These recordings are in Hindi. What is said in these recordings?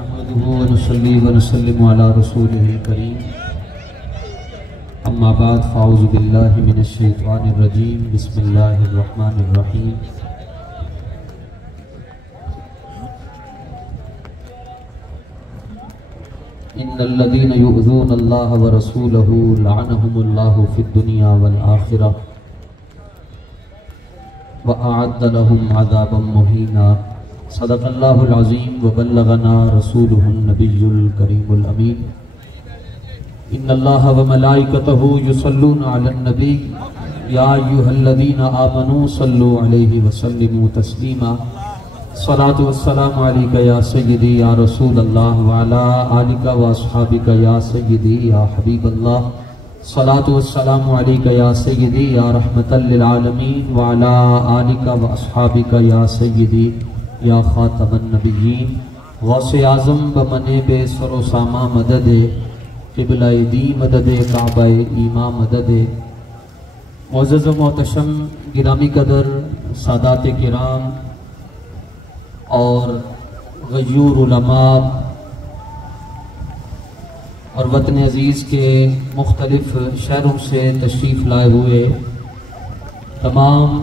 नहमदुहु व नुसल्ली व नुसल्लिमु अला रसूलिहिल करीम। अम्मा बाद फ़ाऊज़ु बिल्लाहि मिनश शैतानिर रजीम। बिस्मिल्लाहिर रहमानिर रहीम। इन्नल्लज़ीना युअज़ूना अल्लाह व रसूलहु लअनहुमुल्लाहु फ़िद दुनिया वल आखिरह व अअद्द लहुम अज़ाबन मुहीना। सदक़ल्लाहुल अज़ीम व बल्लगना रसूलुहुन नबियुल करीमुल अमीन। इन्नल्लाहा व मलाइकतहु युसल्लूना अलन नबी या अय्युहल्लज़ीना आमनू सल्लु अलैहि व सल्लिमू तस्लीमा। सलातु वस्सलामु अलैका या सय्यदी या रसूलल्लाह व अला आलिका व अस्हाबिका या सय्यदी या हबीबल्लाह। सलातु वस्सलामु अलैका या सय्यदी या रहमतल लिल आलमीन व अला आलिका व अस्हाबिका या सय्यदी या खातमन नबिय्यीन। गौसे आज़म बमने बे सरो सामा मददे क़िबला दी मददे काबाए ईमा मददे। मुअज़्ज़ज़ व मोहतशम गिरामी कदर सादात किराम और गयूर उलमा और वतन अज़ीज़ के मुख्तलिफ़ शहरों से तशरीफ़ लाए हुए तमाम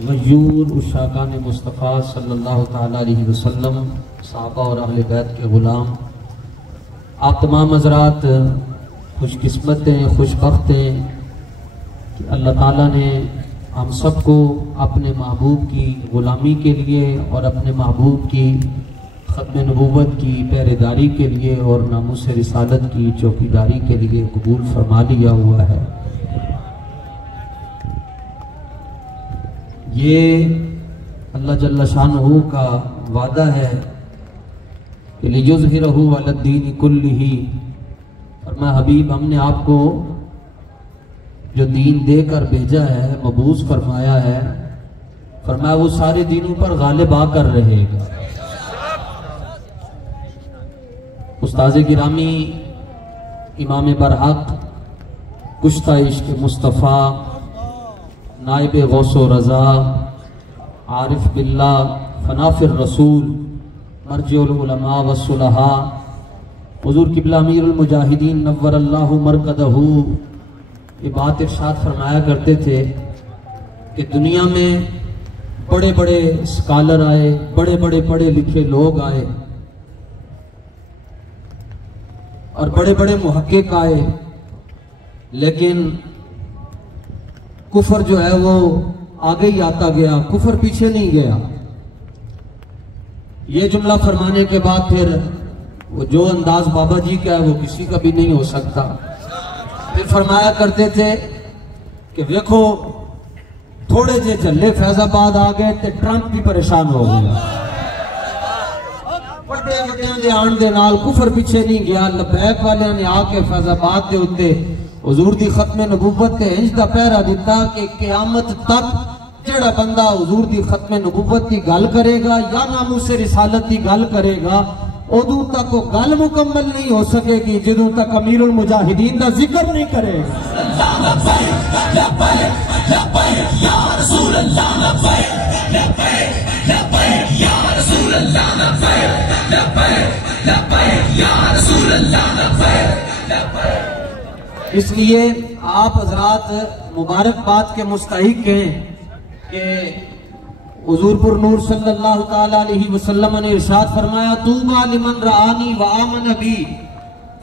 गयूर उशाकान मुस्तफ़ा सल्लल्लाहु ताला अलैहि वसल्लम सहाबा और अहले बैत के ग़ुलाम, आप तमाम हज़रात खुशकिस्मत हैं, खुशबख्त हैं कि अल्लाह ताला ने हम सबको अपने महबूब की ग़ुलामी के लिए और अपने महबूब की ख़त्म नबूवत की पहरेदारी के लिए और नामूस रिसालत की चौकीदारी के लिए कबूल फरमा लिया हुआ है। ये अल्लाह जल्ल शानुहु का वादा है कि लियुज़हिरहु अलद्दीन कुल्लिही। और मैं हबीब, हमने आपको जो दीन देकर भेजा है, मबूस फरमाया है, फरमाया वो सारे दीनों पर गालिब आकर रहेगा। उस्ताज़ गिरामी इमाम बरहक कुश्ता इश्क मुस्तफ़ा नाइब गौसो रज़ा आरिफ बिल्लाह फनाफिर रसूल मर्जिउल उलमा व सुलहा हुज़ूर क़िबला अमीरुल मुजाहिदीन नव्वरल्लाहु मरकदहू ये बात इरशाद फरमाया करते थे कि दुनिया में बड़े बड़े स्कॉलर आए, बड़े बड़े पढ़े लिखे लोग आए और बड़े बड़े मुहक्किक आए, लेकिन कुफर जो है वो आगे ही आता गया, कुफर पीछे नहीं गया। ये जुमला फरमाने के बाद फिर वो जो अंदाज बाबा जी का है वो किसी का भी नहीं हो सकता। फिर फरमाया करते थे कि देखो थोड़े जे झल्ले फैजाबाद आ गए तो ट्रंप भी परेशान हो गया। बड़े वड्डियां दे आण दे नाल कुफर पीछे नहीं गया। लबैक वाले ने आके फैजाबाद के उत्ते हुजूर दी खत्म नबूवत ते इंज दा पहरा दिता कि क़यामत तक जेड़ा बंदा हुजूर दी खत्म नबूवत की गल करेगा या नामूस रिसालत की गल करेगा, उदों तक वो गल मुकम्मल नहीं हो सकेगी जिदों तक अमीरुल मुजाहिदीन का जिक्र नहीं करेगा। इसलिए आप हजरात मुबारकबाद के मुस्तहिक हैं कि हुजूर नूर सल्लल्लाहु ताला अलैहि वसल्लम ने इरशाद फरमाया तूबा लिमन रानी व आमन बी।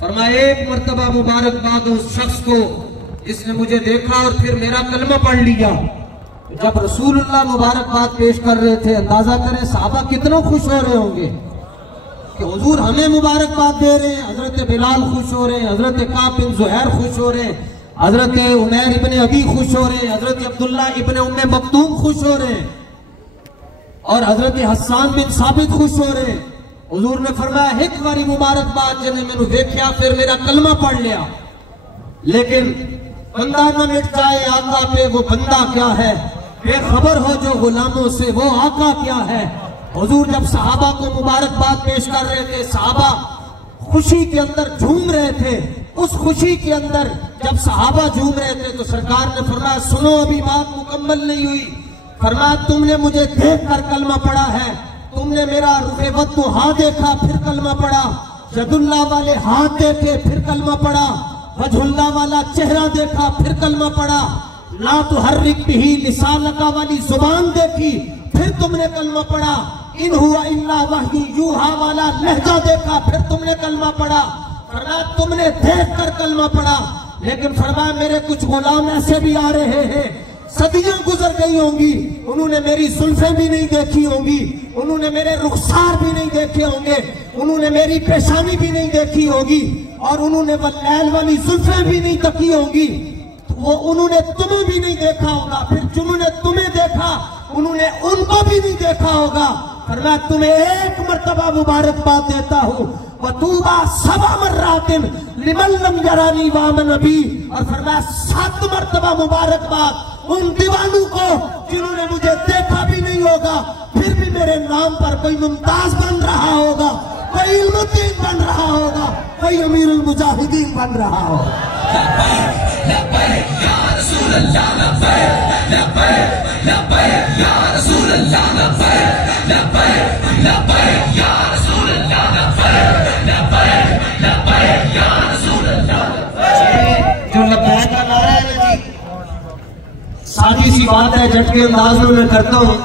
फरमाया एक मर्तबा मुबारकबाद उस शख्स को जिसने मुझे देखा और फिर मेरा कलमा पढ़ लिया। जब रसूलुल्लाह मुबारकबाद पेश कर रहे थे, अंदाजा करें सहाबा कितना खुश हो रहे होंगे कि हुजूर हमें मुबारकबाद दे रहे हैं। हजरत बिलाल खुश हो रहे हैं, हजरत काब बिन ज़ुहैर खुश हो रहे हैं, हजरत उमैर इब्ने अबी खुश हो रहे हैं, हजरत अब्दुल्ला इब्ने उम्मे मक्तूम खुश हो रहे हैं और हजरत हस्सान बिन साबित खुश हो रहे हैं। हुजूर ने फरमाया एक बारी मुबारकबाद जिन्हें मैंने देखा फिर मेरा कलमा पढ़ लिया। लेकिन बंदा न मिट जाए आका पे, वो बंदा क्या है, बेखबर हो जो गुलामों से वो आका क्या है। हुजूर जब सहाबा को मुबारकबाद पेश कर रहे थे, सहाबा खुशी के अंदर झूम रहे थे। उस खुशी के अंदर जब सहाबा झूम रहे थे तो सरकार ने फरमाया सुनो अभी बात मुकम्मल नहीं हुई। फरमाया तुमने मुझे देख कर कलमा पढ़ा है तुमने मेरा रुखे वद्दु हाथ देखा फिर कलमा पढ़ा, यदुल्लाह वाले हाथ देखे फिर कलमा पढ़ा, वजहुल्लाह वाला चेहरा देखा फिर कलमा पढ़ा, ला तुहर्रिक बिही लिसानका वाली जुबान देखी फिर तुमने कलमा पढ़ा, इन हुआ इल्ला वही यूहा वाला लहजा देखा फिर तुमने कलमा पढ़ा। फरमाया तुमने देख कर कलमा पढ़ा, लेकिन फरमाया मेरे कुछ गुलाम ऐसे भी आ रहे हैं, सदियां गुजर गई होंगी, उन्होंने मेरी जुल्फें भी नहीं देखी होंगी, उन्होंने मेरे रुखसार भी नहीं देखे होंगे, उन्होंने मेरी पेशानी भी नहीं देखी होगी, और उन्होंने वल्लैल वाली जुल्फें भी नहीं तकी होंगी, वो उन्होंने तुम्हें भी नहीं देखा होगा, फिर जिन्होंने तुम्हें देखा उन्होंने उनको भी नहीं देखा होगा। पर मैं तुम्हें एक मर्तबा मुबारकबाद देता हूँ, वतूबा सबा मर्रातिन लिमन लम यरानी वाम नबी, और फरमाया 7 मर्तबा मुबारकबाद उन दीवानों को जिन्होंने मुझे देखा भी नहीं होगा, फिर भी मेरे नाम पर कोई मुमताज बन रहा होगा, कोई इल्मुद्दीन बन रहा होगा, कोई अमीरुल मुजाहिदीन बन रहा होगा। जो लब्बैक का नारा है ना जी, सादी सी बात है, झटके अंदाज में मैं करता हूँ।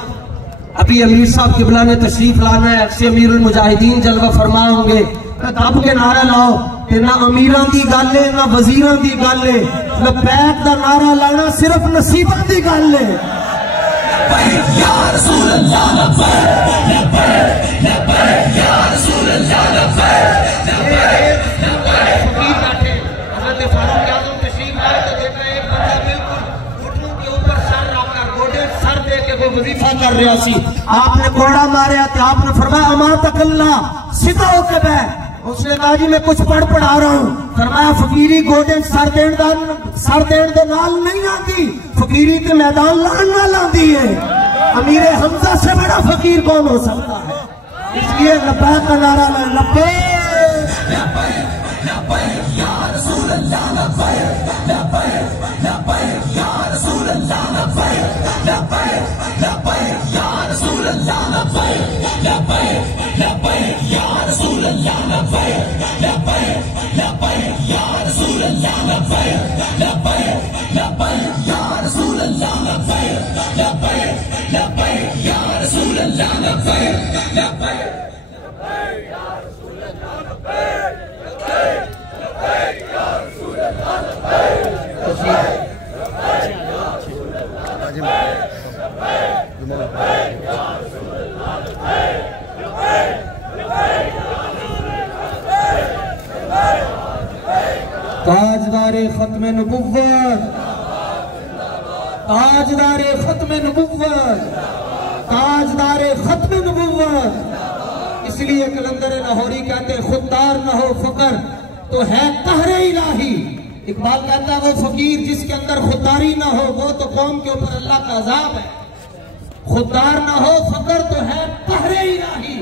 अभी अमीर साहब किबला ने तशरीफ लाना है, अक्सर अमीरुल मुजाहिदीन जलवा फरमा होंगे, दब के नारा लाओ कि ना अमीरां दी गल है ना वजीरां दी गल है, लब्बैक दा नारा लाना सिर्फ नसीबां दी गल है। या रसूल अल्लाह लब्बैक लब्बैक लब्बैक या रसूल अल्लाह लब्बैक लब्बैक लब्बैक। फकीर बैठे, हज़रत फारूक आज़म तशरीफ लाए तो देखा एक बंदा बिल्कुल घुटनों के ऊपर सर रखकर गोडे सर दे के वो वजीफा कर रहा सी, आपने कोड़ा मारा तो आपने फरमाया अमा तकल्ला, सीधा होके बैठ। उसने कहा जी मैं कुछ पढ़ा रहा हूँ, फरमाया फकीरी गोडे सर देन दे नाल नहीं आती, फकीरी के मैदान लान नाल आती है। अमीर हमजा से बड़ा फकीर कौन हो सकता है? इसलिए लब्बैक का नारा लब्बैक लब्बैक या रसूल अल्लाह लब्बैक लब्बैक लब्बैक या रसूल अल्लाह लब्बैक लब्बैक लब्बैक या रसूल अल्लाह लब्बैक लब्बैक लब्बैक या रसूल अल्लाह लब्बैक लब्बैक लब्बैक या रसूल अल्लाह लब्बैक लब्बैक लब्बैक या रसूल अल्लाह लब्बैक लब्बैक लब्बैक या रसूल अल्लाह लब्बैक लब्बैक या रसूल अल्लाह लब्बैक लब्बैक या रसूल अल्लाह लब्बैक ताजदारे खत्म नबुव्वत, ताजदारे खत्म नबुव्वत, ताजदारे खत्म नबुव्वत। इसलिए कलंदर लाहौरी कहते खुददार न हो फकर तो है कहरे इलाही। इकबाल कहता है वो फकीर जिसके अंदर खुददारी ना हो वो तो कौम के ऊपर अल्लाह का अजाब है। खुददार ना हो फकर तो है कहरे इलाही।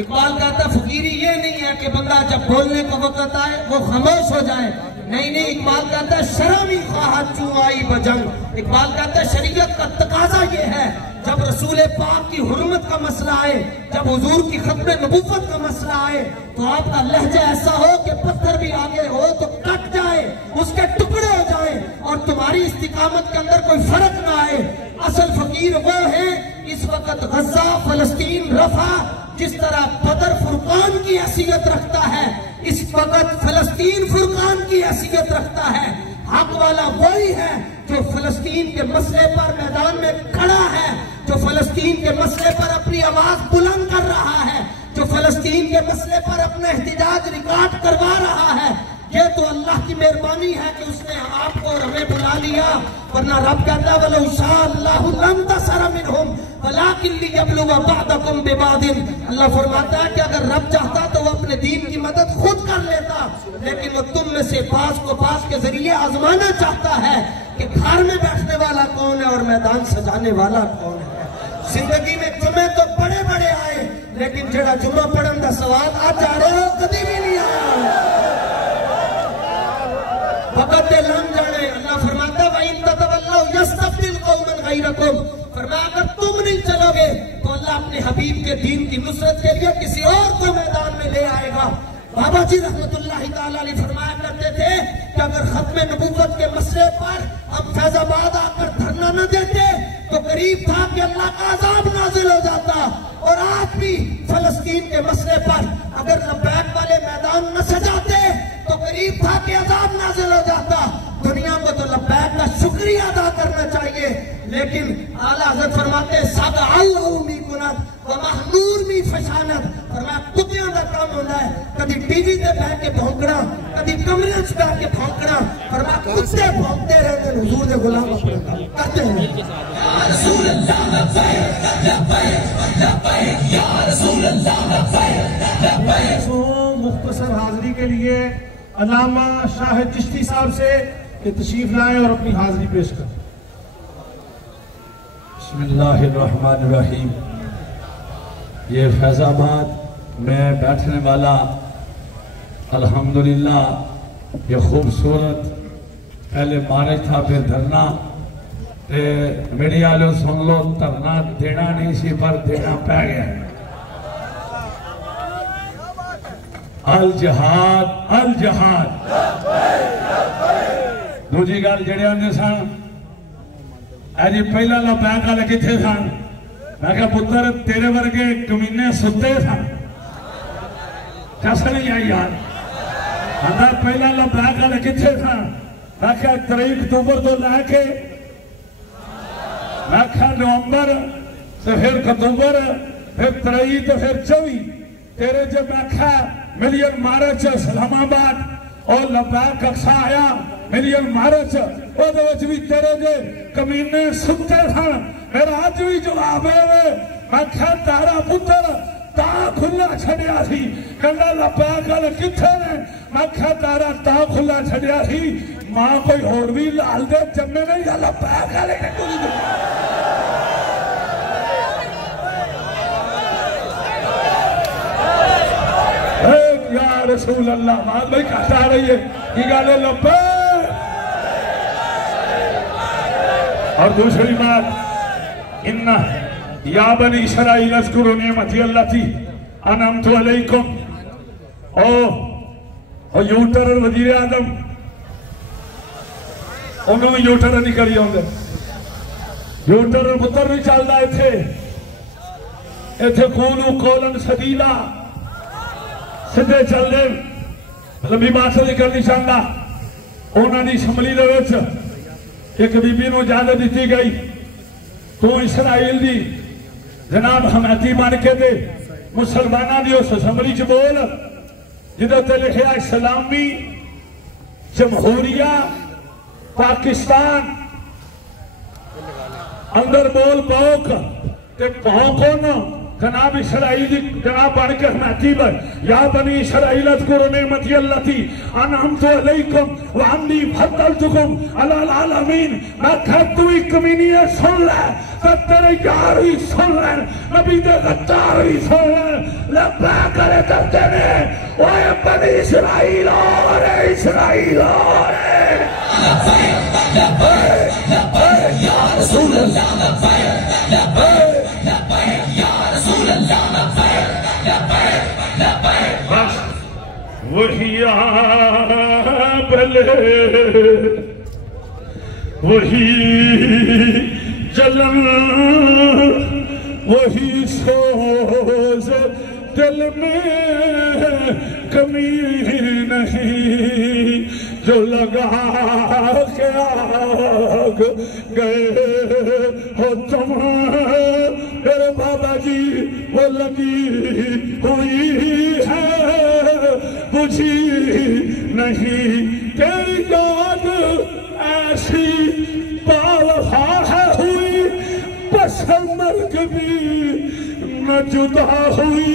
इकबाल कहता फकीरी ये नहीं है कि बंदा जब बोलने का वक्त आए वो खामोश हो जाए, नहीं नहीं। इकबाल कहता है शर्मी ख्वाहत चू आई बजंग। इकबाल कहता है शरीयत का तकाजा ये है जब रसूल पाक की हुर्मत का मसला आए, जब हुजूर की खत्म नबुव्वत का मसला आए तो आपका लहजा ऐसा हो कि पत्थर भी आगे हो तो कट जाए, उसके टुकड़े हो जाए और तुम्हारी इस्तिकामत के अंदर कोई फर्क ना आए। असल फकीर वो है इस वक्त गजा फलस्तीन रफा जिस तरह बदर फुरकान की हैसियत रखता है, इस वक्त फलस्तीन फुरकान की हैसियत रखता है। हक वाला वही है जो फलस्तीन के मसले पर मैदान में खड़ा है, जो फलस्तीन के मसले पर अपनी आवाज बुलंद कर रहा है, जो फलस्तीन के मसले पर अपना एहतिजाज रिकॉर्ड करवा रहा है। ये तो अल्लाह की मेहरबानी है कि उसने आपको और हमें बुला लिया, वरना रब कहता है वलो इंशाअल्लाहु लम तसर मिनहुम वलाकिन लियब्लुवा बअदकुम बिबादिन। अल्लाह फरमाता है कि अगर रब चाहता तो वो अपने दीन की मदद खुद कर लेता, लेकिन वो तुम में से पास को पास के जरिए आजमाना चाहता है कि घर में बैठने वाला कौन है और मैदान सजाने वाला कौन है। जिंदगी में जुमे तो बड़े बड़े आए, लेकिन जेड़ा जुमा पढ़न का सवाल आज आ रहे हो कभी भी नहीं आया। वक्त लंघ जाने। अल्लाह फरमाता है वइन ततवल्लौ यस्तब्दिल कौमन गैरकुम फरमाया अगर तुम नहीं चलोगे तो अल्लाह अपने हबीब के दीन की नुसरत के लिए किसी और को मैदान में ले आएगा। बाबा जी रहमतुल्लाहि ताला अलैहि फरमाया करते थे कि अगर खत्म नबूवत के मसले पर हम फैजाबाद आकर धरना न देते तो करीब था कि अल्लाह का अजाब नाजिल हो जाता। और आप भी फलस्तीन के मसले पर अगर लब्बैक वाले मैदान न सजाते तो करीब था कि अजाब नाजिल हो जाता। दुनिया को तो लब्बैक का शुक्रिया अदा करना चाहिए, लेकिन आला हज़रत फरमाते कुत्तियां का काम होता है, कभी टीवी पे बैठ के भौंकना, कभी कमरे में बैठ के भौंकना। फरमाया कुत्ते भौंकते रहते हैं, हुजूर के गुलाम अपना काम करते हैं। मुख्तसर हाजिरी के लिए अल्लामा शाहिद चिश्ती साहब से कि तशरीफ लाएं और अपनी हाजिरी पेश करें। बिस्मिल्लाहिर्रहमानिर्रहीम। ये फैजाबाद में बैठने वाला अल्हम्दुलिल्लाह ये खूबसूरत पहले मारे था फिर धरना मीडिया लो सुन लो, धरना देना नहीं सी पर देना पै गया। अल जहाद दूजी गल जेड़े आंदे सन अजी पहला लब्बैक वाले किथे सन, मैं क्या पुत्र तेरे वर्गे कमीने सुते सन, कसर नहीं आई यार। आंदा पहला लब्बैक वाले किथे सन, मैं क्या 3 अक्तूबर तो लैके मैं क्या नवंबर तो फिर अक्तूबर फिर 23 तो फिर 24 तेरे जब मैं क्या मिलियन मार्च इस्लामाबाद और लब्बैक अक्सा आया मिलियन मार्च भी तेरे जे कमीने सुते सन। मेरा अज भी जवाब है मैं क्या तारा पुत्र ता खुला छड़िया सी, कहना लब्बैक वाले किथे ने, मैं क्या तारा ता खुला छड़िया सी, मां कोई होर भी लाल दे जम्मे नहीं या लब्बैक वाले या रसूल अल्लाह। मां भाई कहता रही है कि गाले लब्बैक। और दूसरी बात इन्ना या बनी इस्राइल अज़कुरू निअमती अल्लती अनअमतु अलैकुम। ओ यूटर वजीर आजम उन्होंने यूटर नहीं करी आते, यूटर पुत्र नहीं चलता इथे इथे कूलू कौलन सदीला सीधे चलते लंबी बात नहीं करनी चाहता। उन्होंने असैम्बली एक बीबी को इजाजत दी गई तू इसराइल की जनाब हमायती बन के दे मुसलमाना की उस असैम्बली च बोल जिदे लिखा इस्लामी जमहूरिया पाकिस्तान, अंदर बोल पौक ते पौक जनाब इसराइल जनाब बन के हमायती बन या बनी इसराइल अज़कुरू निअमती अल्लती अनअमतु अलैकुम व अन्नी फद्दलतुकुम अलल आलमीन। मैं कहा तू ही कमीनिया सुन ले तो तेरे यार भी सुन ले, नबी दे गद्दार भी सुन ले। लब्बैक करे करते ने ओए बनी इसराइल और इसराइल या रसूल अल्लाह लब्बैक या रसूल अल्लाह लब्बैक। बस वही बले वही जलन वही सोज दिल में कमी नहीं जो लगा के आग गए हो तुम। मेरे बाबा जी वो लगी हुई है बुझी नहीं, तेरी याद ऐसी बावफा है हुई बस मर्ग भी न जुदा हुई।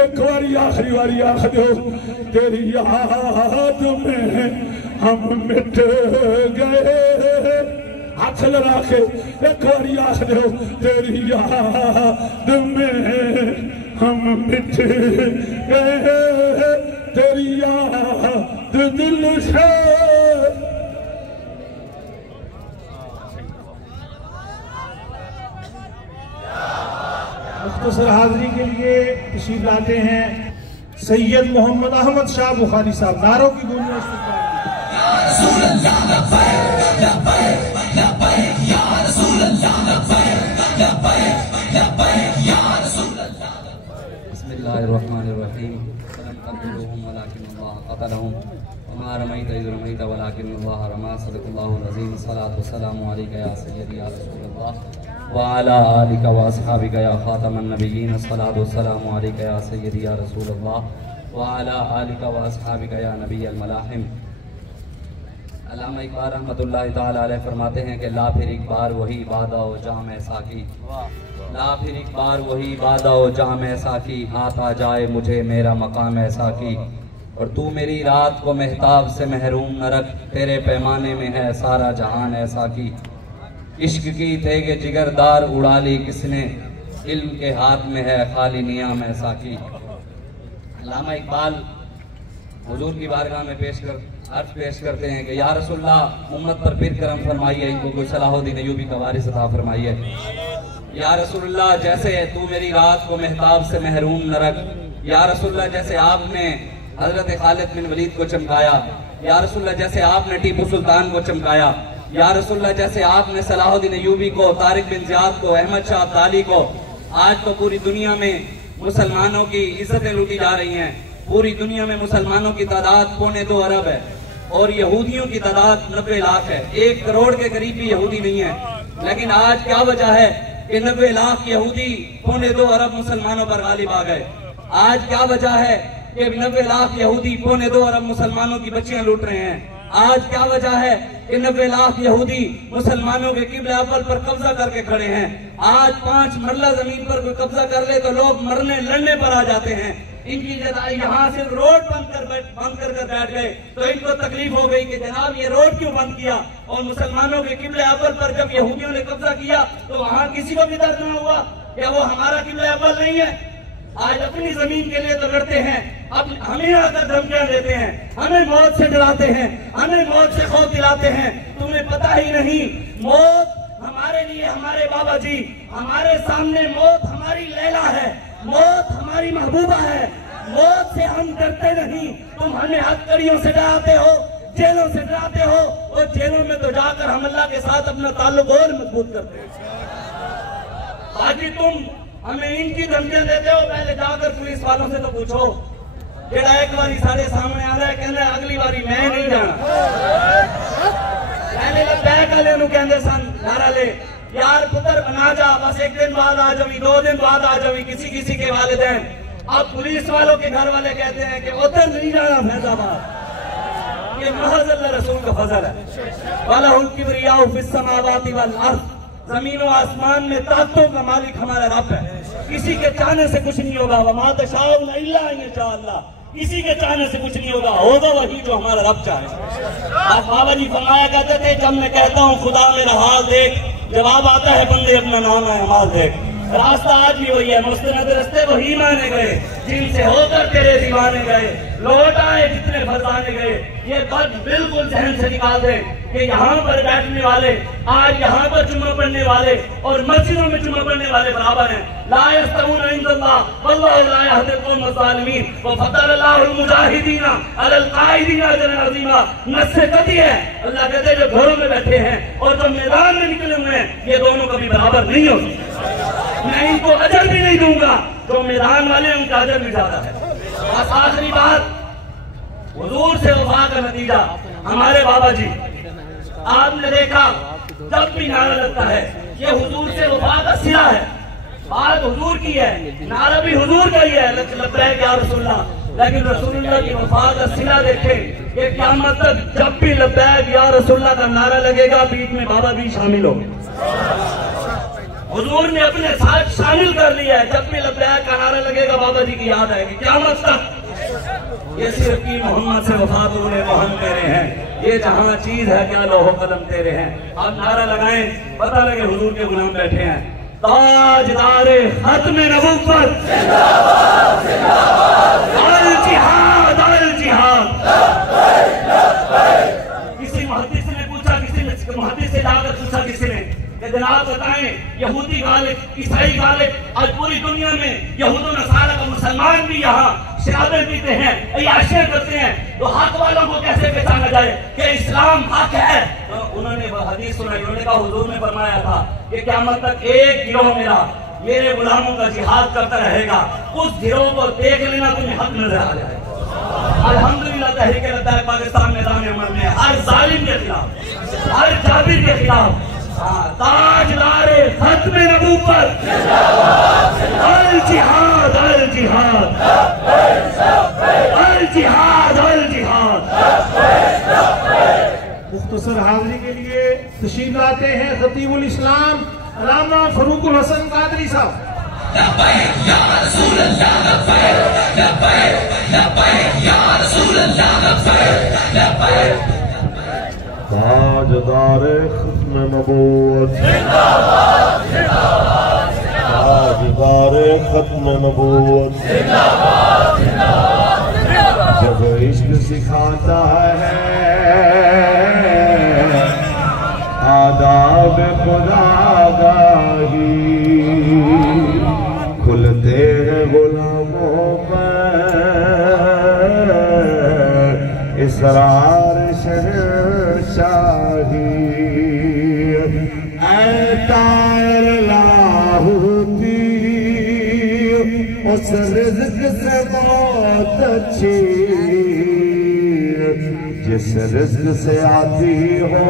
एक बारी आखिरी बारी आख दो तेरी याद में हम मिट गए, हाथ लगा के एक बारी आख दो तेरी याद में हम मिट गए, तेरी याद दिल से। सर हाजिरी के लिए तशरीफ लाते हैं सैयद मोहम्मद अहमद शाह बुखारी साहब। नारों की गूंज बिस्मिल्लाहिर्रहमानिर्रहीम। वमा रमैता इज़ रमैता वलाकिन्नल्लाह रमा। सदक़ल्लाहुल अज़ीम। सलातु वस्सलामु अलैका या सय्यदी या रसूलल्लाह व अला आलिका व अस्हाबिका या खातमन नबिय्यीन। सलातु वस्सलामु अलैका या सय्यदी या रसूलल्लाह व अला आलिका व अस्हाबिका या नबिय्यल मलाहिम। अल्लामा इकबाल रहमतुल्लाहि ताला अलैह फरमाते हैं कि ला फिर एक बार वही बादा ओ जाम साकी, ला फिर एक बार वही बादा ओ जाम साकी, आता जाए मुझे मेरा मकाम ऐसा की। और तू मेरी रात को महताब से महरूम न रख, तेरे पैमाने में है सारा जहान ऐसा की। इश्क की तेगे जिगरदार उड़ा ली किसने, इल्म के हाथ में है खाली नियाम ऐसा की। अल्लामा इकबाल हुजूर की बारगाह में अर्ज पेश करते हैं कि या रसूलल्लाह उम्मत पर फिर करम फरमाइए, इनको कोई सलाहुद्दीन अय्यूबी का वारिस अता फरमाइए। या रसूलल्लाह जैसे तू मेरी रात को महताब से महरूम न रख, या रसूलल्लाह जैसे आपने हजरत खालिद बिन वलीद को चमकाया, या रसूलल्लाह जैसे आपने टीपू सुल्तान को चमकाया, या रसूलल्लाह जैसे आपने सलाहुद्दीन अय्यूबी को, तारिक बिन ज़ियाद को, अहमद शाह अब्दाली को। आज तो पूरी दुनिया में मुसलमानों की इज्जतें लूटी जा रही हैं। पूरी दुनिया में मुसलमानों की तादाद 2.25 अरब है और यहूदियों की तादाद 90 लाख है। 1 करोड़ के करीब भी यहूदी नहीं है। लेकिन आज क्या वजह है कि 90 लाख यहूदी 2.25 अरब मुसलमानों पर गालिब आ गए? आज क्या वजह है कि 90 लाख यहूदी 2.25 अरब मुसलमानों की बच्चियां लूट रहे हैं? आज क्या वजह है कि 90 लाख यहूदी मुसलमानों के किबला अव्वल पर कब्जा करके खड़े हैं? आज 5 मरला जमीन पर कोई कब्जा कर ले तो लोग मरने लड़ने पर आ जाते हैं। इनकी यहाँ से रोड बंद कर बैठ गए तो इनको तकलीफ हो गई कि जनाब ये रोड क्यों बंद किया। और मुसलमानों के किबले अव्वल पर जब यहूदियों ने कब्जा किया तो वहाँ किसी को भी दर्द न हुआ। क्या वो हमारा किबला अव्वल नहीं है? आज अपनी जमीन के लिए तो लड़ते हैं, अब हमें आकर धमकियां देते हैं, हमें मौत से डराते हैं, हमें मौत से खौफ दिलाते हैं। तुम्हें पता ही नहीं मौत हमारे लिए, हमारे बाबा जी हमारे सामने, मौत हमारी लैला है, मौत हमारी महबूबा है। मौत से हम डरते नहीं। तुम हमें हथकड़ियों से डराते हो, जेलों से डराते हो, और जेलों में तो जाकर हम अल्लाह के साथ अपना ताल्लुक और मजबूत करते हैं। बाकी तुम हमें इनकी धमकियां देते हो। पहले जाकर पुलिस वालों से तो पूछो, जेड़ा एक बारी साढ़े सामने आ रहा है कहना अगली बारी मैं नहीं जाना। पहले लब्बैक वाले नु कहंदे सन नारा ले यार पुत्र बना जा, बस 1 दिन बाद आ जावी, 2 दिन बाद आ जावी, किसी के वालिदैन। अब पुलिस वालों के घर वाले कहते हैं कि उधर नहीं जाना फैजाबाद। ये महज अल्लाह रसूल का फजल है। वलहुल किब्रियाउ फिस समावाति वल अर्द, जमीन और आसमान में ताकतों का मालिक हमारा रब है। किसी के चाहने से कुछ नहीं होगा। वमा तशाऊना इल्ला अन यशा अल्लाह, किसी के चाहने से कुछ नहीं होगा, होगा वही जो हमारा रब चाहे। आज बाबा जी फरमाया करते थे जब मैं कहता हूँ खुदा मेरा हाल देख, जवाब आता है बंदे अपना नाम है हमाल देख। रास्ता आज भी वही है, मुस्तनद रस्ते वही माने गए जिनसे होकर तेरे दीवाने गए, लौट आए जितने फरजाने गए। ये बात बिल्कुल जहन से निकाल दे कि यहाँ पर बैठने वाले, आज यहाँ पर जुम्मा पढ़ने वाले और मस्जिदों में जुम्मा पढ़ने वाले बराबर हैं। ला यस्तऊना इंदल्लाह वल्लाहु ला यहदी कौम ज़ालिमीन व फद्दलल्लाहुल मुजाहिदीना अलल काइदीना अजरन अज़ीमा। नस्से कती है, अल्लाह कहते हैं जो घरों में बैठे हैं और जो मैदान में निकले हुए हैं ये दोनों कभी बराबर नहीं हो सकते। मैं इनको अजर भी नहीं दूंगा, जो मैदान वाले उनका अजर भी ज्यादा है। बस आखिरी बात, हुजूर से वफा का नतीजा हमारे बाबा जी, आपने देखा जब भी नारा लगता है ये हुजूर से वफा का सिला है। बात हुजूर की है, नारा भी हुजूर का ही है, लब्बैक या रसूलल्लाह। लेकिन रसूलुल्लाह की वफा का सिला देखे कि क़यामत तक जब भी लब्बैक या रसूलल्लाह का नारा लगेगा बीच में बाबा भी शामिल हो। हुजूर ने अपने साथ शामिल कर लिया है। जब भी लब्बैक का नारा लगेगा बाबा जी की याद आएगी क़यामत तक। ये सिर्फ की मोहम्मद से वफा तूने वो हम तेरे हैं, ये जहां चीज है क्या लोहो कलम तेरे हैं। आप नारा लगाएं, पता लगे हुजूर के गुलाम बैठे हैं। ताजदारे खत्म नबुव्वत जिंदाबाद जिंदाबाद, अल जिहाद अल जिहाद। किसी मुहद्दिस ने पूछा, किसी ने मुहद्दिस से जाकर पूछा किसी ने कि जनाब बताएं यहूदी गालिब, ईसाई गालिब, आज पूरी दुनिया में यहाँ शराबें पीते हैं, अय्याशियां करते हैं, तो हक वालों को कैसे पहचाना जाए कि इस्लाम हक है? तो उन्होंने हदीस सुनाई, उन्होंने कहा हुजूर ने फरमाया था कि क़यामत तक एक गिरोह मेरे गुलामों का जिहाद करता रहेगा, उस गिरोह को देख लेना, तुम्हें हक नजर आ जाएगा। अल्हम्दुलिल्लाह तहरीक लद्दाख पाकिस्तान मैदान अमल में हर जालिम के खिलाफ, हर जाबिर के खिलाफ ताजदारे खत्म नबूवत अल जिहाद अल जिहाद अल जिहाद अल जिहाद। मुख्तसर हाजिरी के लिए तशरीफ लाते हैं खतीबुल इस्लाम अल्लामा फरूकुल हसन कादरी साहब। ताजदारे खत्म नबूवत, ताजदारे खत्म नबूवत, जब इश्क सिखाता है आदाब खुदागाही, खुलते हैं गुलामों पर इसरार शहंशाही। ऐ तायर लाहौती उस रिज़्क़ से बहुत अच्छी, जिस रिज़्क़ से आती हो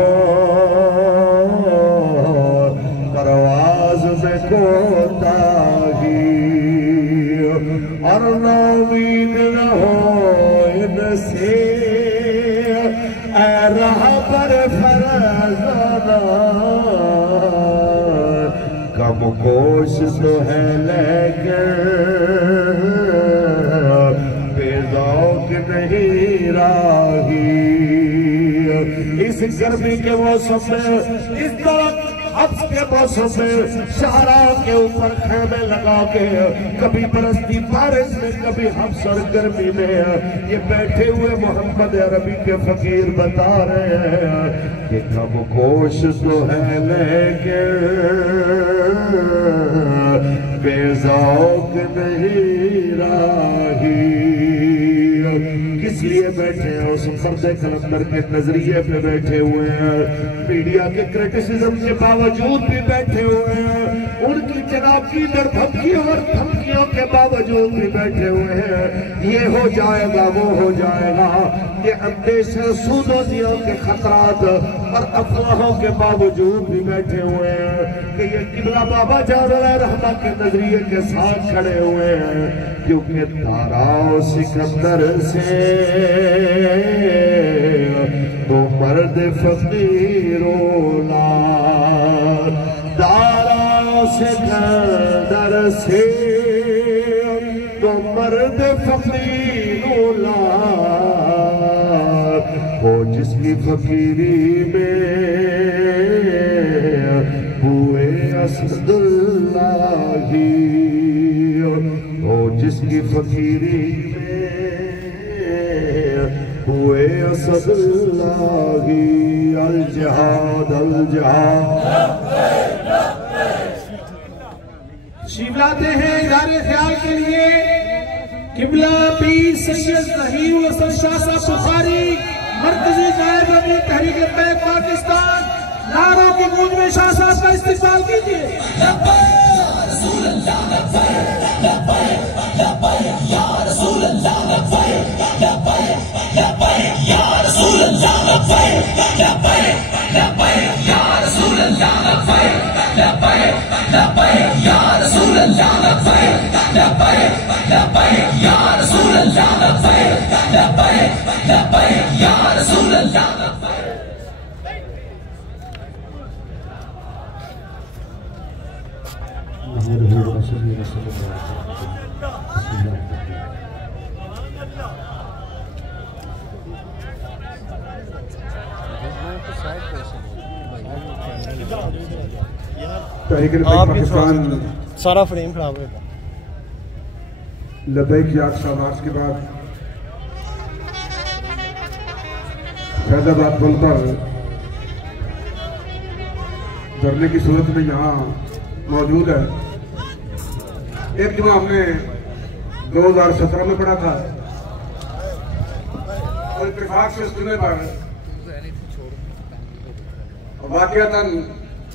परवाज़ में कोताही, और नौमीद न हो इनसे राह पर फराज़ाना, कम कोश तो है लेकिन बेज़ौक़ नहीं राही। इस गर्मी के मौसम में, इस तरह हब्स के मौसम में शाहराओं के ऊपर खेमे लगा के कभी बरसती बारिश में, कभी हब्स और गर्मी में ये बैठे हुए मोहम्मद अरबी के फकीर बता रहे हैं कि कम कोश तो है लेकिन बेज़ौक़ नहीं राही। किस लिए बैठे हैं? उस फर्द कलंदर के नजरिए पे बैठे हुए हैं, मीडिया के क्रिटिसिज्म के बावजूद भी बैठे हुए हैं, उनकी जनाब की धमकियों और धमकियों के बावजूद भी बैठे हुए हैं। ये हो जाएगा, वो हो जाएगा, ये अंदेशे सूदोजियों के खतरात और अफवाहों के बावजूद भी बैठे हुए हैं कि ये किबला बाबा जान रहमा के नजरिए के साथ खड़े हुए हैं, क्योंकि ताराओ सिकंदर से तो मर्द फकीरोला, ताराओ सिकंदर से तो मर्द फकीरोला, वो जिसकी फकीरी में हुए असदुल्लाही, वो जिसकी फकीरी में हुए असदुल्लाही। अल जिहाद अल जिहाद। तशरीफ लाते हैं इदारे ख्याल के लिए किबला पीर सैयद ज़हीरुल हसन शाह साहब बुखारी, मरकजी नायब अमीर तहरीक लद्दाख पाकिस्तान। नारों की गूंज में शाह साहब का इस्तेमाल कीजिए। पाकिस्तान सारा फ्रेम खराब है। लबैक याद शाबाश के बाद फैजाबाद पुल पर धरने की सूरत में यहाँ मौजूद है। एक जगह हमने 2017 में पढ़ा था। और इत्तेफाक से सुनने पर वाकयातन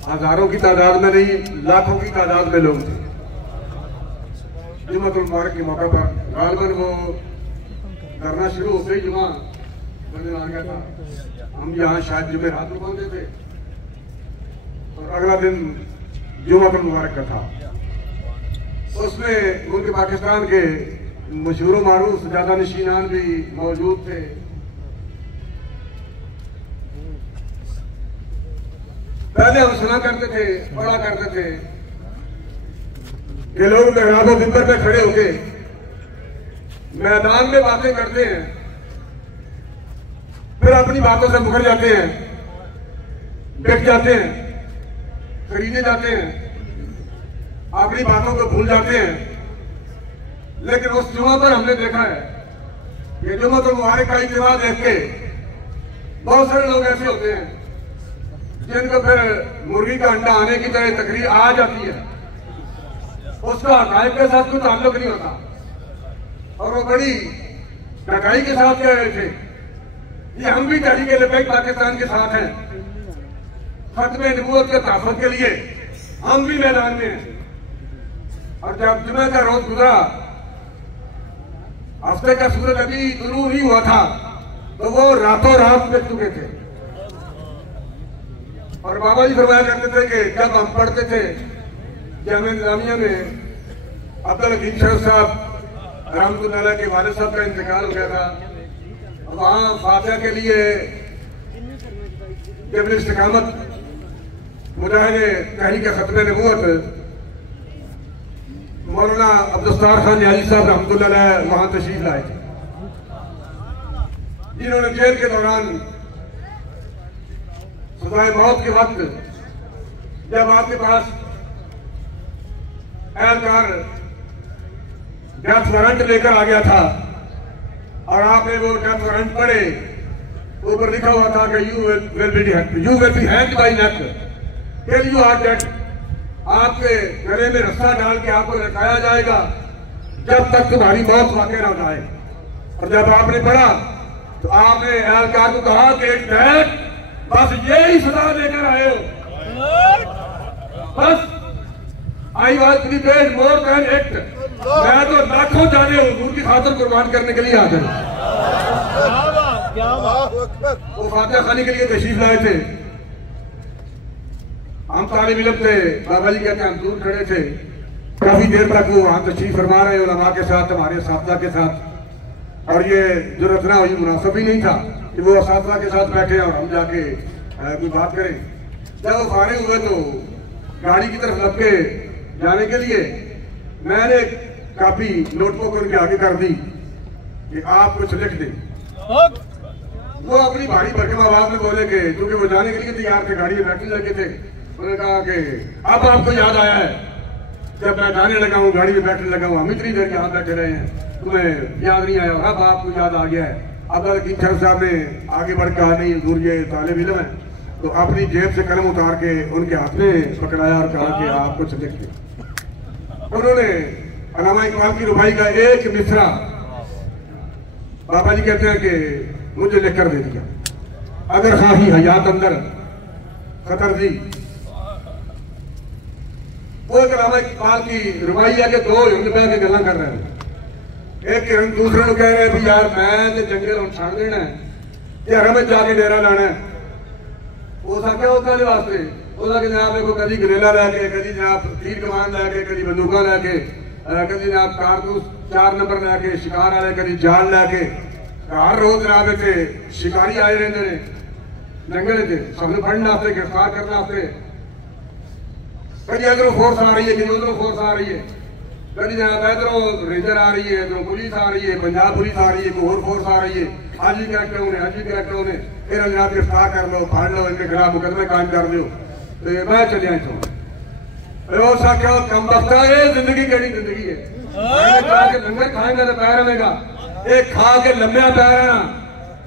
हजारों की तादाद में नहीं, लाखों की तादाद में लोग थे। जुम्मतुल मुबारक के मौका पर गालबन वो करना शुरू होते ही जुमा बनने लग गया था। हम यहाँ शायद जुमे रात को पहुंचे थे और अगला दिन जुम्मतुल मुबारक का था। उसमें मुल्क पाकिस्तान के मशहूर मारूफ ज्यादा नशीनान भी मौजूद थे। पहले हम सुना करते थे, पढ़ा करते थे कि लोग मेहराब मिंबर पे खड़े होके मैदान में बातें करते हैं, फिर अपनी बातों से मुकर जाते हैं, बिक जाते हैं, खरीदे जाते हैं, अपनी बातों को भूल जाते हैं। लेकिन उस जुमा पर हमने देखा है कि जुम्मतुल मुबारक का इज्तिमा देख के बहुत सारे लोग ऐसे होते हैं जिनको फिर मुर्गी का अंडा आने की तरह तकरीर आ जाती है, उसका हकायक के साथ कोई ताल्लुक नहीं होता और वो बड़ी टकाई के साथ कह रहे थे ये हम भी तहरीक लब्बैक पाकिस्तान के साथ हैं, खत्म नबूवत के तहफ़्फ़ुज़ के लिए हम भी मैदान में हैं। और जब जुमे का रोज गुजरा, हफ्ते का सूरज अभी तुलू नहीं हुआ था, तो वो रातों रात बिक चुके थे। और बाबा जी फरमाया करते थे कि जब हम पढ़ते थे जामिया निज़ामिया में अब्दुल हकीम शरीफ साहब रहमतुल्लाह के वालिद साहब का इंतकाल हो गया था, वहां फातिहा के लिए जब इस्तिकामत मुजाहिद तहरीक खत्म नबूवत मौलाना अब्दुस्तार खान याजी साहब रहमतुल्लाह वहां तशरीफ लाए थे, जिन्होंने जेल के दौरान सजाए मौत के वक्त जब आपके पास एहलकार डेथ वारंट लेकर आ गया था और आपने वो डेथ वारंट पढ़े, ऊपर लिखा हुआ था कि you will be hanged by neck till you are dead, आपके गले में रस्सा डाल के आपको लटकाया जाएगा जब तक तुम्हारी मौत वाकई न हो जाए। और जब आपने पढ़ा तो आपने एहलकार को कहा कि डेड बस यही सजा लेकर आए हो, बस I was prepared more than it, मैं तो लाखों जाने हुजूर की खातिर कुर्बान करने के लिए हाजिर हूं। वो फातिहा खाने के लिए तशरीफ लाए थे, हम तालिब इल्म थे, बाबा जी कहते हैं हम दूर खड़े थे, काफी देर तक वो वहां तशरीफ फरमा रहे उलमा के साथ, हमारे असातिज़ा के साथ, और ये जुर्रत ना हुई, मुनासिब ही नहीं था कि वो असातिज़ा के साथ बैठे और हम जाके कोई बात करें। जब वो फारिग हुए तो गाड़ी की तरफ लपके जाने के लिए मैंने काफी नोटबुक उनके आगे कर दी कि आप कुछ लिख दें। वो अपनी भारी भरकम आवाज में बोले कि क्योंकि वो जाने के लिए तैयार थे, गाड़ी में बैठने लगे थे, उन्होंने कहा कि अब आपको याद आया है जब मैं जाने लगा हूँ, गाड़ी में बैठने लगा हूँ, हम इतनी देर यहाँ बैठे रहे हैं, तुम्हें याद नहीं आया और अब आपको याद आ गया है। अब्दुल हकीम शरीफ साहब ने आगे बढ़ के कहा नहीं हुजूर ये तालिब इल्म है, तो अपनी जेब से कलम उतार के उनके हाथ में पकड़ाया और कहा कि आप कुछ लिख दें। उन्होंने अल्लामा इकबाल की रुबाई का एक मिसरा बाबा जी कहते हैं कि मुझे लिखकर दे दिया, अगर खाही हयात अंदर खतर दी। वो अल्लामा इकबाल की रुबाई है कि दो हिरन पे के गल्ला कर रहे हैं, एक हिरन दूसरे को कह रहे हैं यार मैं जंगल हम छाड़ देना है, यार हमें जाके डेरा लाना है। वो क्या होता है वास्ते उसका कि जनाब देखो कभी गरेला लैके, कभी जनाब तीर कमान लैके, कभी बंदूका लैके, कभी जनाब कारतूस 4 नंबर लैके, शिकार आए, कभी जाल लैके, हर रोज जनाब इतने शिकारी आए रहते हैं जंगल से सबने फड़ने वास्ते, गिरफ्तार करने वास्ते। कभी इधरों फोर्स आ रही है, कभी उधरों फोर्स आ रही है, कभी जनाब इधरों रेंजर आ रही है, इधरों पुलिस आ रही है, पंजाब पुलिस आ रही है, कोई और फोर्स आ रही है, आज भी करेक्टर होने, आज भी करेक्टर होने, फिर जनाब गिरफ्तार कर लो, फाड़ लो, इनके खिलाफ मुकदमे कायम कर दो। तो मैं चलिया इतों क्या कम बख्ता है, जिंदगी केड़ी जिंदगी है, लंगर खाएंगा तो पैर रहेगा, एक खा के लम्बिया पैर है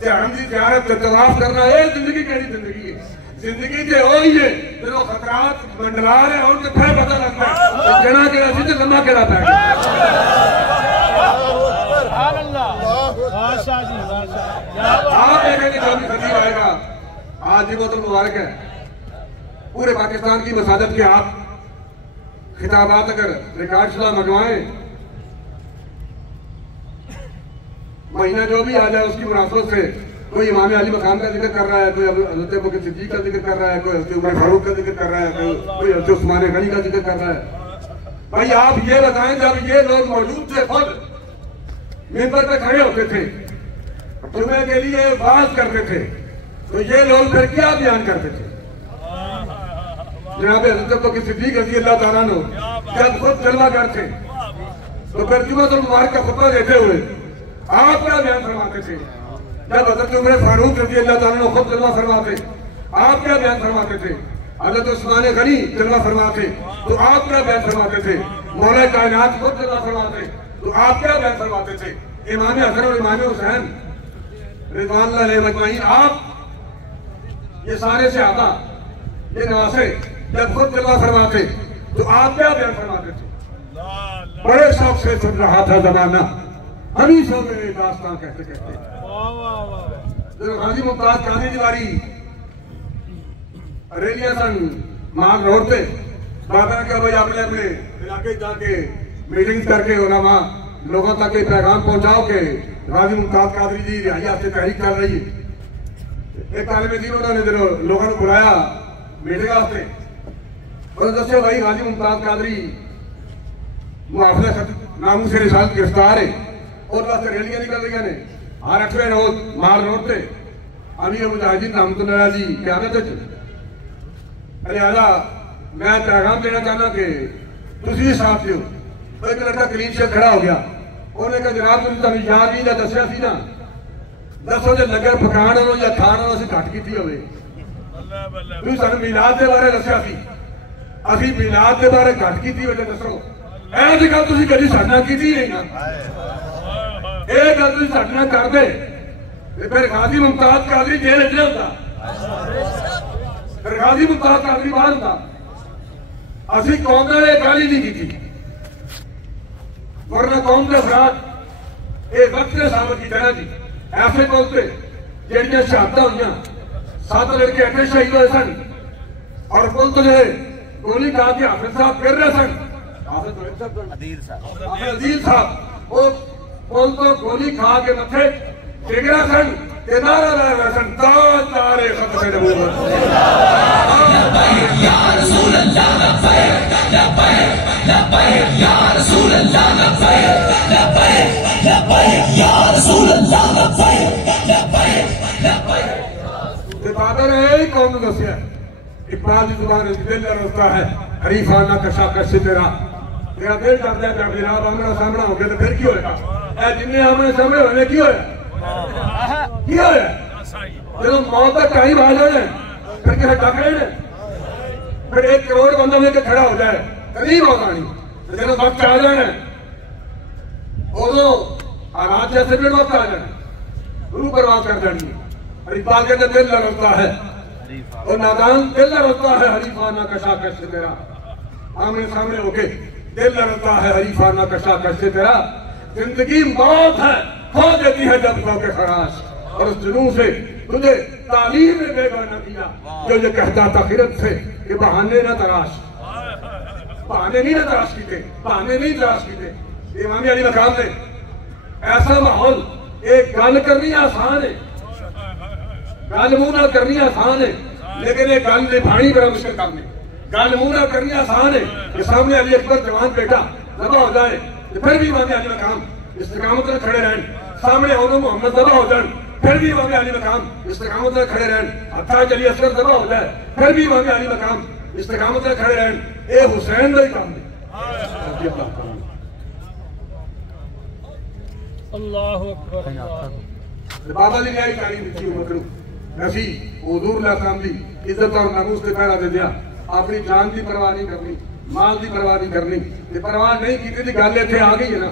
ध्यान की जियारत तवाफ करना, ये जिंदगी केड़ी जिंदगी है। जिंदगी तो वही है जो खतरात मंडला रहे हैं, उनके फिर पता लगता है जना केड़ा सी लंबा केड़ा पैर। आप देखेंगे जो भी खतीब आएगा, आज बहुत मुबारक है, पूरे पाकिस्तान की मसाजत के आप खिताबात अगर रिकॉर्ड शुदा मंगवाएं, महीना जो भी आ जाए उसकी मुनासबत से कोई इमाम अली मकाम का जिक्र कर रहा है, कोई हज़रत अबू बकर सिद्दीक़ का जिक्र कर रहा है, कोई हज़रत उमर फारूक का जिक्र कर रहा है, कोई हज़रत उस्मान गनी का जिक्र कर रहा है। भाई आप ये बताएं, जब ये लोग मौजूद थे, खुद मिंबर पे खड़े होते थे, जुमे के लिए बात करते थे, तो ये लोग फिर क्या बयान करते थे? जनाब हज़रत अबू बकर सिद्दीक़ रज़ी अल्लाह तआला अन्हु जब खुद जलवागर थे, तो फिर जुम्मतुल मुबारक का खुतबा देते हुए आप क्या बयान फरमाते थे? जब हज़रत उमर फारूक रज़ी अल्लाह तआला अन्हु खुद जलवा फरमाते, आप क्या बयान फरमाते थे? हज़रत उस्मान गनी जलवा फरमाते, तो आप क्या बयान फरमाते थे? मौला कायनात खुद जलवा फरमाते, तो आप क्या बयान फरमाते थे? इमाम हसन और इमाम हुसैन रिज़वानुल्लाह अलैहिम अजमईन, आप ये सारे सहाबा, ये नवासे जब खुद जलवा फरमाते, तो आप क्या बयान फरमाते थे? बड़े शौक से सुन रहा था जमाना, हमी सो में दास्तां कहते कहते। गाजी मुमताज कादरी दीवारी रेलिया सन मांग रोड पे बाबा क्या भाई आपने अपने इलाके जाके मीटिंग करके उलमा लोगों तक ये पैगाम पहुंचाओ के गाजी मुमताज कादरी जी रिहाई से तहरीक चल रही है। एक तालिब इल्म उन्होंने लोगों को बुलाया मीटिंग वास्ते और दस्यो भाई गाजी मुमताज कादरी मुआफिला नामू से रिसाल गिरफ्तार है और वास्ते रैलियां निकल रही ने। हर 8वें रोज माल रोड पे अमीर मुजाहिदीन रहमतुल्लाह जी क़यादत अरे आला मैं पैगाम देना चाहना कि तुसी साथ दियो। तो एक लड़का क्लीन से खड़ा हो गया, उन्होंने कहा जनाब तुम तुम याद नहीं दसिया सी ना, दसो जो लंगर पकाण या खाण असीं घट कीती होवे, तुसीं सानूं मिलाद दे बारे दसिया सी, असीं मिलाद दे बारे घट कीती होवे दसो। ऐ जी गल तुसीं कदी साडे नाल कीती नहीं ना, ये गल तुसीं साडे नाल करदे ते फिर गाजी मुमताज कादरी जेल च होंदा, फिर गाजी मुमताज कादरी बाहर होंदा। असीं कौम नाल ये गल ही नहीं कीती, वरना कौम के अफराद ये वक्त ने साबित किया जी। ऐसे बोलते जड़ियां शहादत हुई, 7 लड़के ऐसे शहीद हुए सन और पुल तो जो है गोली खा के हाफिज साहब फिर रहे सन, अदील साहब वो पुल तो गोली खा के मथे टिगरा सन ते नारा ला रहे सन, तारे खत्म नबूवत या रसूल अल्लाह लब्बैक लब्बैक लब्बैक या रसूल अल्लाह लब्बैक लब्बैक लब्बैक या रसूल अल्लाह लब्बैक लब्बैक लब्बैक। ते बादर है कौन ने दसिया इकबाल की जुबान दिल रोता है, हरीफाना कशाकश से तेरा दिल डरता है जब जनाब आमना सामना हो गया तो फिर की होएगा? जिन्हें आमने सामने होने की होया जो मौत का टाइम आ जाए फिर किसी टकरे ने फिर 1 करोड़ बंदा लेके खड़ा हो जाए, कभी मौत आनी जो वक्त आ जाए उदो हालात जैसे भी वक्त आ जाए रूह बर्बाद कर देनी। इकबाल कहते दिल रोता है और नादान दिल रोता है, हरीफाना कशाकश से तेरा आमने सामने होके दिल रोता है, हरीफाना कशाकश से तेरा। जिंदगी मौत है, खो देती है जब के खराश, और उस जुनून से तुझे तालीम में बेगाना किया जो ये कहता था खिरत से कि बहाने न तराश, बहाने नहीं न तराश की थे, बहाने नहीं तराश की थे। इमाम अली मकाम ने ऐसा माहौल, एक गल करनी आसान है, गल मुंह ना करनी आसान है, लेकिन एक गल निभानी बड़ा मुश्किल काम है। गल मुंह ना करनी आसान है कि सामने अली अकबर जवान बेटा दबा हो जाए तो फिर भी इमाम अली मकाम इस्तिकामत में खड़े रहन, सामने उन्होंने मोहम्मद दबा हो जाए फिर भी इमाम अली मकाम इस्तिकामत में खड़े रहन, हत्ता अली असगर दबा हो जाए फिर भी इमाम अली मकाम इस्तिकामत में खड़े रहन। ये हुसैन का ही काम है। अल्लाहु अकबर। बाबा जी ने आई तारीफ दी उम्मत नूं, असी हुजूर ला काम दी इज्जत और नामूस ते पहरा दे दिया, अपनी जान की परवाह नहीं करनी, माल की परवाह नहीं करनी, ते परवाह नहीं की थी। गल इत्थे आ गई है ना,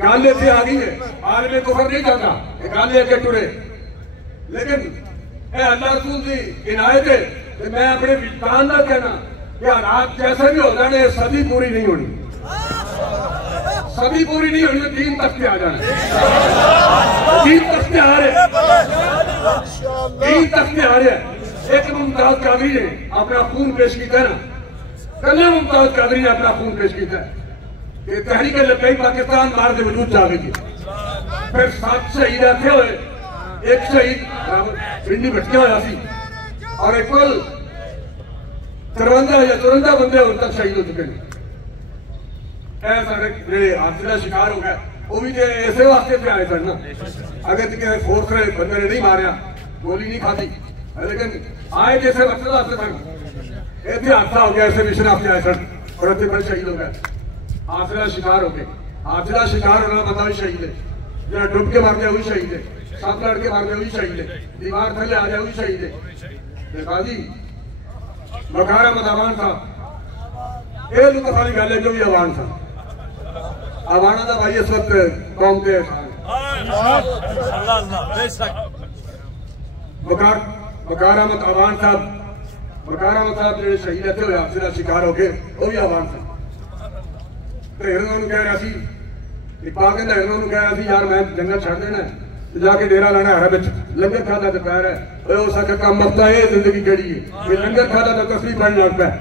गल इत्थे आ गई है, आलमे कुफर नहीं चाहता, गल है कि टुरे, लेकिन अल्लाह रसूल की इनायत है। मैं अपने विद्वान का कहना कि हालात जैसे भी हो जाने सदी पूरी नहीं होनी, सभी पूरी नहीं होनी, 3 तख्ते आ जाना, 3 तख्ते आ रहे, 3 तख्ते आ रहे हैं। एक मुमताज कादरी ने अपना खून पेश किया ना, कल मुमताज कादरी ने अपना खून पेश किया कि तहरीक लब्बैक पाकिस्तान मार के वजूद जा गई। फिर 7 शहीद आते हुए, एक शहीद पिंडी भटके हुआ सी और एक कुल 53 या 54 बंदे उन तक शहीद हो चुके हैं। सारे हादसे का शिकार हो गया, वो भी ऐसे वास्ते पे आए थे ना, अगर किसी फोर्स ने बंदे ने नहीं मारिया, गोली नहीं खाती, लेकिन आए जैसे मकसद वास्ते थे, ऐसे हादसा हो गया, ऐसे मिशन आपके आए थे और इतने बड़े शहीद हो गए, हादसे का शिकार हो गए। हादसे का शिकार होना बंदा भी शहीद है, जरा डूब के मार दिया वही शहीद है, 7 लड़के मार दिया वही शहीद है, दीवार थले आ जाए वही शहीद है। देखा जी बकार अहमद अवान साहब, ये लुत्फ वाली गल है जो भी अवान साहब अवाना का भाई इस वक्त कौम के बकार अहमद अवान साहब जो शहीद इतने हुए हादसे का शिकार हो गए, वो भी अवान साहब हिरनों कह रहा सी, इकबाल कहता हिरनों कह रहा सी यार मैं जंगल छड़ देना जाके डेरा लाना है, लंगर खाता दोपहर है, हो सके कम मरता है, जिंदगी केड़ी है, लंगर खाता तो तस्वीर बन लगता है,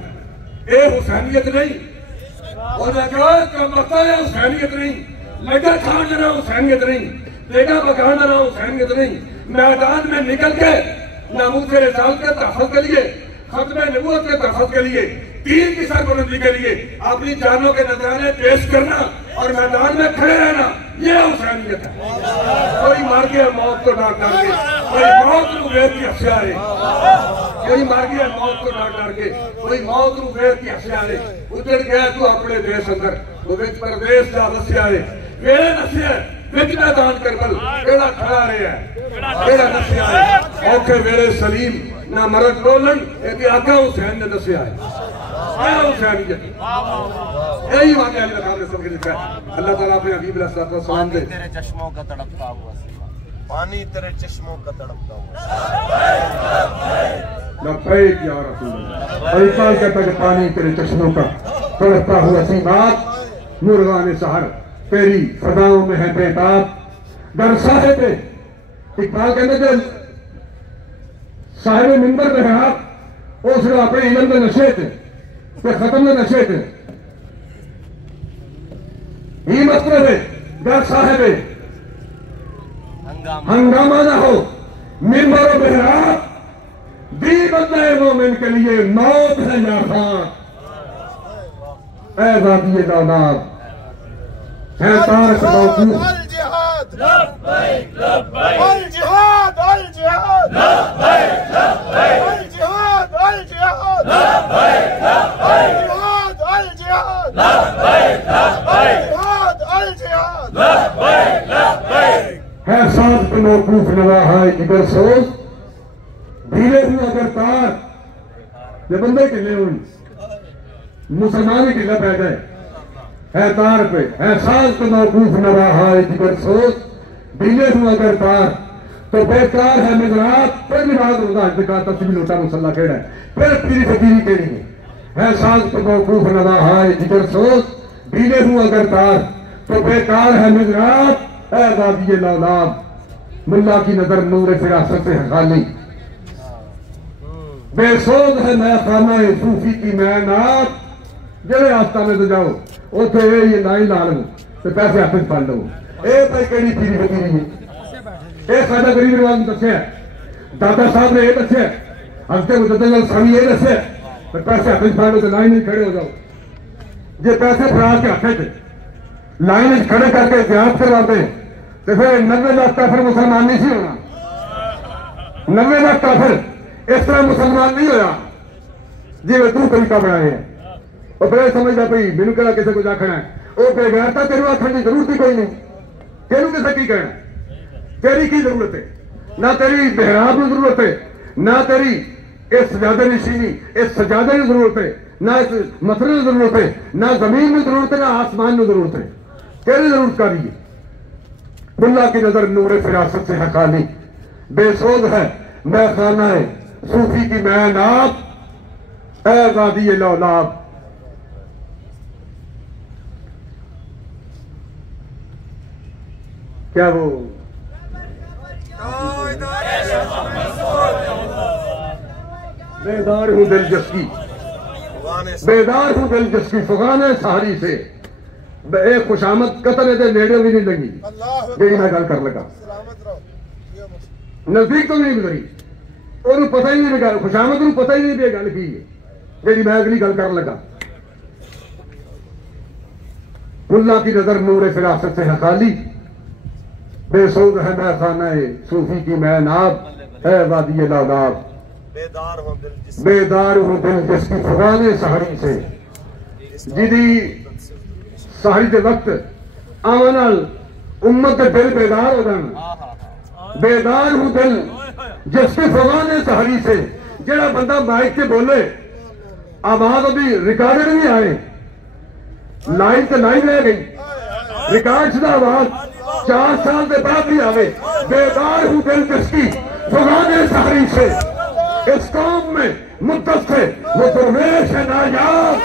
ये हुसैनियत नहीं, और कम मरता है हुसैनियत नहीं, लंगर खान देना हुसैनियत नहीं, देगा पकान देना हुसैनियत नहीं, मैदान में निकल के नामूस रिसालत के तहफ़्फ़ुज़ के लिए, खत्म नबूवत के तहफ़्फ़ुज़ के लिए, दीन की सरबुलंदी के लिए अपनी जानों के नजराने पेश करना और मैदान में खड़े रहना, ये हुसैनियत है। कोई मार गया मौत को डर डर के, कोई मौत को वेर की हंसिया है, कोई मार गया मौत को डर डर के, कोई मौत को वेर की हंसिया है, उजड़ गया तू अपने देश अंदर, वो विच परदेश का दसिया है, वेरे नसिया विच मैदान करबल केड़ा खड़ा रहा है, केड़ा नसिया है, औखे वेरे सलीम ना मरद बोलन, ये आका हुसैन ने दसिया है। यही वाक़या लिखा है। अल्लाह ताला अपने हबीब अलैहिस्सलाम दे, तेरे चश्मों का तड़पता हुआ पानी, तेरे चश्मों का तड़पता हुआ। लब्बैक या रसूल अल्लाह। इकबाल कहता कि पानी तेरे चश्मों का तड़पता हुआ सी बात, मुर्गान सहर तेरी फदाओं में है बेताब, दर साहिब इकबाल कहते साहिब मिंबर में है आप उसने अपने इल्म में नशे थे तो खत्म में नशे थे, ही मतलब है दर साहिब हंगामा ना हो, मिंबर और बेहराब दी बंदे मोमिन के लिए मौत है या खान, ऐ ज़ाती दानाब है तारक मौजूद अल जिहाद लब्बैक लब्बैक, अल जिहाद अल जिहाद लब्बैक लब्बैक, अल जिहाद अल जिहाद लब्बैक लब्बैक, जिहाद अल जिहाद लब्बैक लब्बैक, जिहाद अल जिहाद लब्बैक लब्बैक। है साथ पे मौकूफ नवा है जिगर सोच धीरे हुआ अगर तार, ये बंदे किले हुई मुसलमान किला पै गए, है तार पे है साथ पे मौकूफ नवा है जिगर सोच धीरे हुआ अगर तार, तो बेकार है मिज़रात, पहली बात रोजा हज तस्वीर लोटा मुसल्ला केड़ा है, फिर पीरी फकीरी केड़ी है साथ पे मौकूफ नवा है जिगर सोच धीरे हुआ अगर तार, तो बेकार है मिज़रात ऐ लौलाद, मुल्ला की नजर नूर फिरासत से खाली, बेसोज है मैं खाना सूफी की मैनात, जेड़े आस्थाने तो जाओ उथे ये लाई ला लो तो पैसे हाथ पड़ लो, ये भाई केड़ी पीरी फकीरी है, ये साडा गरीब रिवाज दस्या, दादा साहब ने यह दस्या, हफ्ते मुद्दत स्वामी ये दस्या, तो पैसे हाथ पड़ लो तो लाइन में खड़े हो जाओ, जे पैसे फड़ा के हाथ लाइन खड़े करके इतिहास करवाते तो फिर 90 लाख काफिर मुसलमान नहीं सी होना, 90 लाख काफिर इस तरह मुसलमान नहीं होया जिवे तू तरीका बनाए है। और फिर समझदा पई मैनू कहना किसी को आखना है, वो बेगैरता तेरू आखण की जरूरत ही कोई नहीं, तेरू किसे की कहना, तेरी की जरूरत है, ना तेरी बेहराब की जरूरत है, ना तेरी इस सजादे निशीनी इस सजादे की जरूरत है, ना इस मसले की जरूरत है, ना जमीन की जरूरत है, ना आसमान की जरूरत है, तेरी जरूरत का रही है। मुल्ला की नजर नूर फिरासत से है खाली, बेसोज है मैं खाना है सूफी की मैं नाब, ऐ गादी लौलाब क्या वो बेदार हूँ दिल जिसकी, बेदार हूँ दिल जिसकी फुगाने सहारी से एक खुशामद कतरे दे नेड़े भी नहीं लगी जी मैं गल कर लगा नजदीक तो नहीं गुजरी और पता ही नहीं गल खुशामद को पता ही नहीं भी गल की जी मैं अगली गल कर लगा। मुल्ला की नजर नूर फिरासत से है खाली, बेसूद है मैं खाना सूफी की मैं नाब है वादी लादाब, बेदार हूं दिल जिसकी फुगाने सहरी से जिदी सहरी के वक्त आवन नाल उम्मत के दिल बेदार हो जान, बेदार हूं दिल जिसकी फुगाने सहरी से। जेड़ा बंदा माइक से बोले आवाज अभी रिकॉर्डेड नहीं आए, लाइन तो लाइन रह गई, रिकॉर्ड शुदा आवाज 4 साल के बाद भी आवे, बेदार हूं दिल जिसकी फुगाने सहरी से। इस कौम में मुद्दत है वो दरवेश है नायाब,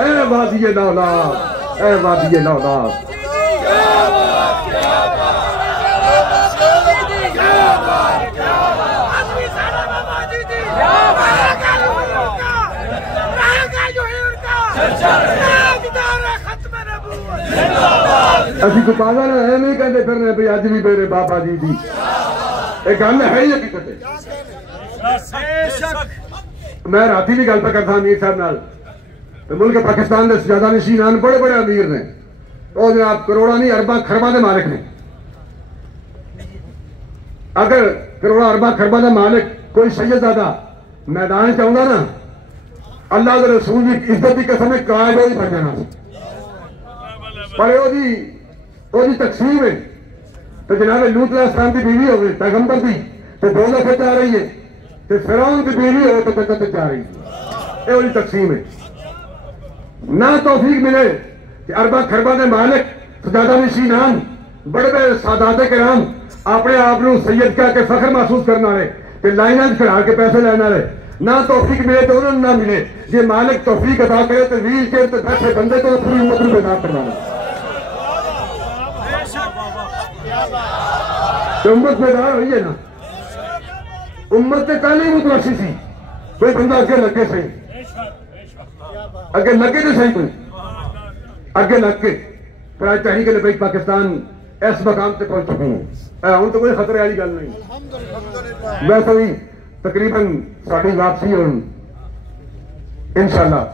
ए वादिये लौलाद, ए वादिये लौलाद। अभी तो पागल है नहीं कहते फिरने भाई अज भी मेरे बाबा जी दी एक गल है ही हकीकत है। मैं राती भी गल करता अमीर साहब नाल, तो मुल्क पाकिस्तान के ज्यादा नशीनान बड़े बड़े अमीर ने और जनाब करोड़ा नहीं अरबा खरबा के मालिक ने। अगर करोड़ा अरबा खरबा का मालिक कोई सैयदजादा मैदान चाहता ना, अल्लाह के रसूल की इज्जत की कसम कायदे ही बन जाना, पर ओदी तकसीम है तो जनाब लूत अलैहिस्सलाम की बीवी हो गई पैगंबर की तो 2 लाख आ रही है, तो फिरौन की बीवी हो तो जन्नत आ रही है, ये तकसीम है। ना तौफीक मिले कि अरबा खरबा के मालिक सजादा नशीनान बड़े बड़े सादाते कराम अपने आप को सैयद कह के फख्र महसूस करने वाले कि लाइना खड़ा के पैसे लेने वाले, ना तौफीक मिले तो उन्होंने ना मिले। जे मालिक तौफीक अदा करे तो व्हील चेयर पर बैठे बंदे को पूरी उम्मत को बेदार करवाना, तो उम्मत बेदार हुई है ना। उम्मत ने कल ही मुतवसी थी, कोई बंदा अगे लगे सही, अगे लगे तो सही, कोई अगे लग के फिर आज तहरीक लबैक पाकिस्तान इस मकाम से पहुंच चुकी है। हूं तो कोई खतरे वाली गल नहीं, वैसे भी तकरीबन साड़ी वापसी और इंशाल्लाह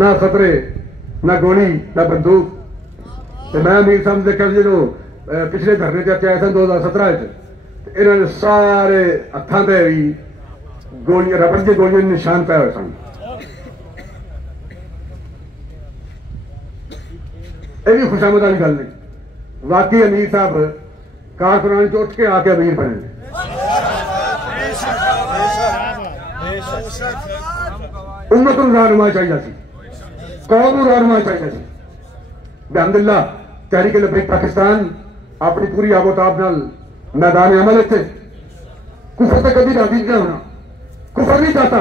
ना खतरे ना गोली ना बंदूक। तो मैं अमीर साहब देखा जो पिछले धरने चर्चे आए सन 2017 इन्होंने सारे हथा पे भी गोलियां रबड़ की गोलियां निशान पाए हुए सन। ये भी खुशामद वाली गल नहीं, वाकई अमीर साहब कारकुनान चो उठ के आके अमीर बने। उम्मत को रहनुमा चाहिए, कौम को रहनुमा चाहिए। अल्हम्दुलिल्लाह तहरीक लबैक पाकिस्तान अपनी पूरी आबोताब नाल मैदान अमल थे। कुफर तो कभी राजी नहीं होना, कुफर नहीं चाहता।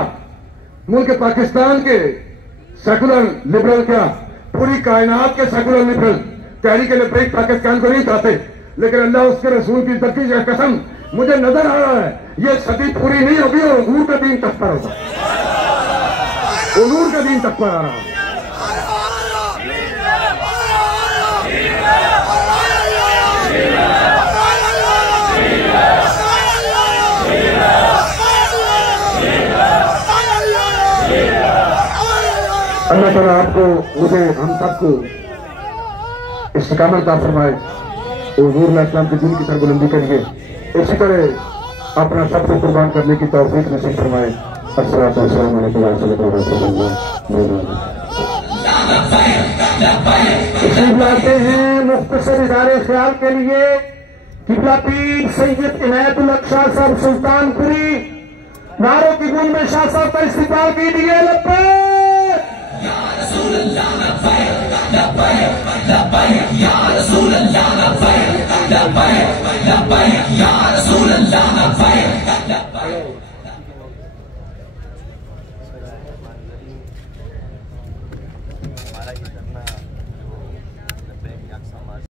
मुल्क पाकिस्तान के सेकुलर लिबरल क्या पूरी कायनात के सेकुलर लिबरल तहरीक लबैक पाकिस्तान को नहीं चाहते, लेकिन अल्लाह उसके रसूल की तकदीर का कसम मुझे नजर आ रहा है ये सदी पूरी नहीं होगी और हुजूर का दीन तक पर होगा, हुजूर का दीन तक पर आ रहा है। अल्लाह ताला आपको मुझे हम सबको इस्तिकामत अता फरमाए, हुजूर अलैहिस्सलाम के दीन की सरबुलंदी के लिए इसी तरह अपना सबको कुर्बान करने की तौफीक नसीब फरमाए। अस्सलातु वस्सलामु अलैकुम व रहमतुल्लाहि व लाते हैं मुख्तसर इदारे ख्याल के लिए किबला पीर सैयद इनायतुल हक शाह साहब सुल्तानपुरी नारों की गूंज में शाह साहब का इस्तिकबाल कीजिए। लब्बैक या रसूल अल्लाह, लब्बैक लब्बैक लब्बैक या